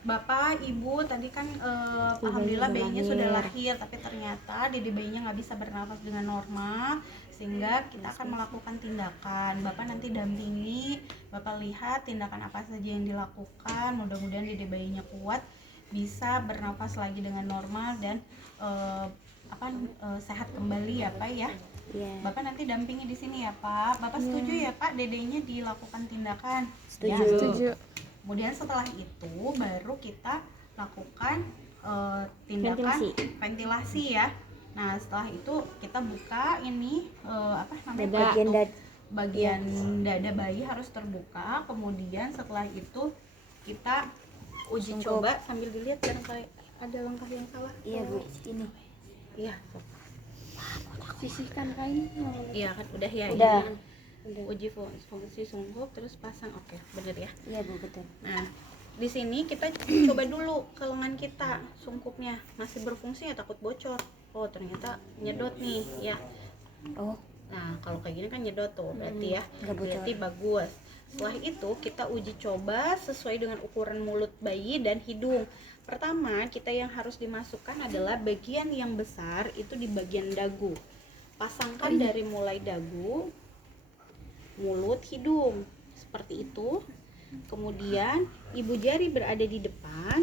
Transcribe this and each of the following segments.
Bapak, Ibu tadi kan alhamdulillah bayinya sudah lahir, tapi ternyata dede bayinya nggak bisa bernafas dengan normal, sehingga kita akan melakukan tindakan. Bapak nanti dampingi, Bapak lihat tindakan apa saja yang dilakukan. Mudah-mudahan dede bayinya kuat, bisa bernafas lagi dengan normal dan sehat kembali ya Pak ya. Bapak nanti dampingi di sini ya Pak. Bapak setuju ya Pak dedenya dilakukan tindakan? Setuju. Ya. Setuju. Kemudian setelah itu baru kita lakukan tindakan ventilasi ya. Nah setelah itu kita buka ini bagian dada bayi harus terbuka. Kemudian setelah itu kita uji coba sambil dilihat barangkali ada langkah yang salah. Iya Bu, ini. Iya. Sisihkan kain. Iya kan udah ya. Udah. Ini. Uji fungsi sunggup terus pasang. Oke, bener ya. Iya Bu, betul. Nah di sini kita coba dulu ke lengan kita, sungkupnya masih berfungsi ya, takut bocor. Oh ternyata nyedot nih ya. Oh. Nah kalau kayak gini kan nyedot tuh berarti ya, berarti bagus. Setelah itu kita uji coba sesuai dengan ukuran mulut bayi dan hidung. Pertama kita yang harus dimasukkan adalah bagian yang besar itu di bagian dagu. Pasangkan dari mulai dagu, mulut, hidung seperti itu. Kemudian ibu jari berada di depan,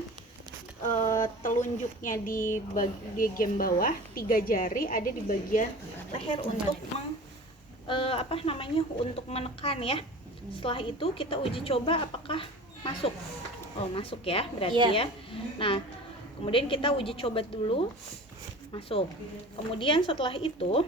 telunjuknya di bagian bawah, 3 jari ada di bagian leher untuk untuk menekan ya. Setelah itu kita uji coba apakah masuk. Oh masuk ya berarti ya. Nah kemudian kita uji coba dulu masuk. Kemudian setelah itu,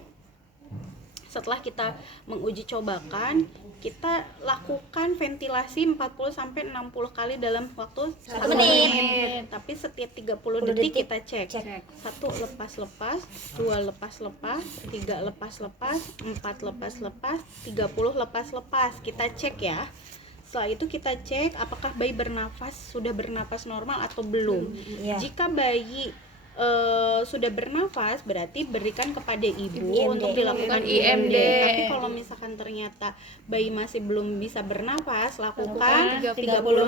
setelah kita menguji cobakan, kita lakukan ventilasi 40-60 kali dalam waktu 1 menit. Tapi setiap 30 detik kita cek. 1 lepas-lepas, 2 lepas-lepas, 3 lepas-lepas, 4 lepas-lepas, 30 lepas-lepas. Kita cek ya. Setelah itu kita cek apakah bayi sudah bernafas normal atau belum. Jika bayi sudah bernafas berarti berikan kepada ibu untuk dilakukan IMD. Tapi kalau misalkan ternyata bayi masih belum bisa bernafas, lakukan 30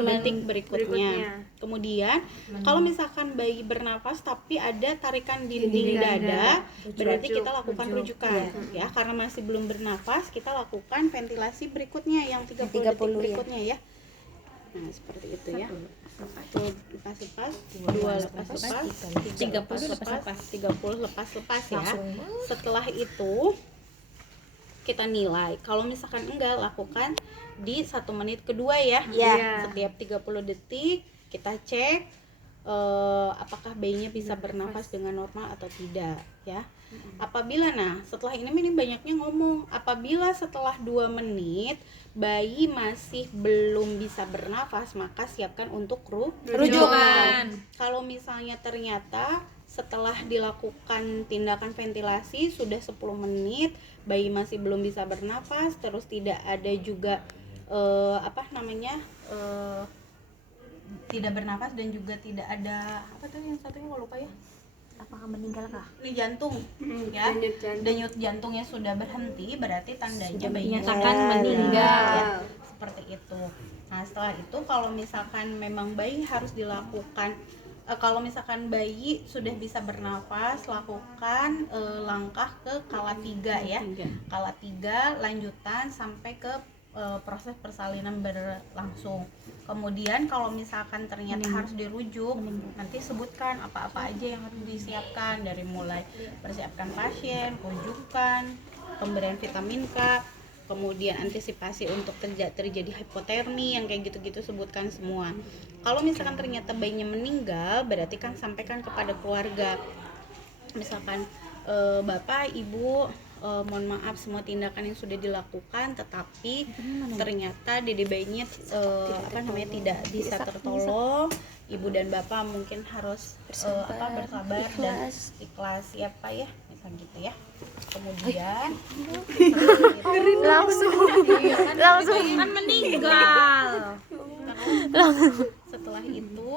detik berikutnya. Kemudian kalau misalkan bayi bernafas tapi ada tarikan dinding dada, berarti kita lakukan rujukan ya. Karena masih belum bernafas, kita lakukan ventilasi berikutnya yang 30 detik berikutnya ya. Nah seperti itu ya. 1 lepas-lepas, 2 lepas-lepas, 30 lepas-lepas ya. Setelah itu kita nilai. Kalau misalkan enggak, lakukan di 1 menit kedua ya. Setiap 30 detik kita cek apakah bayinya bisa bernafas dengan normal atau tidak ya. Apabila setelah ini banyaknya ngomong, apabila setelah 2 menit bayi masih belum bisa bernafas, maka siapkan untuk rujukan. Kalau misalnya ternyata setelah dilakukan tindakan ventilasi sudah 10 menit bayi masih belum bisa bernafas, terus tidak ada juga tidak bernafas dan juga tidak ada yang satunya gue lupa ya, apakah meninggal kah? Ini jantung ya, denyut jantungnya sudah berhenti, berarti tandanya bayinya akan meninggal ya, seperti itu. Nah setelah itu kalau misalkan memang bayi harus dilakukan, kalau misalkan bayi sudah bisa bernafas, lakukan langkah ke kala 3 ya, kala 3 lanjutan sampai ke proses persalinan berlangsung. Kemudian kalau misalkan ternyata harus dirujuk, nanti sebutkan apa-apa aja yang harus disiapkan, dari mulai persiapkan pasien, rujukan, pemberian vitamin K, kemudian antisipasi untuk terjadi hipotermi, yang kayak gitu-gitu sebutkan semua. Kalau misalkan ternyata bayinya meninggal, berarti kan sampaikan kepada keluarga, misalkan bapak, ibu, mohon maaf semua tindakan yang sudah dilakukan, tetapi ternyata dede bayinya tidak bisa tertolong. Ibu dan bapak mungkin harus bersabar dan ikhlas ya Pak ya, misal gitu ya. Kemudian langsung kan meninggal. Setelah itu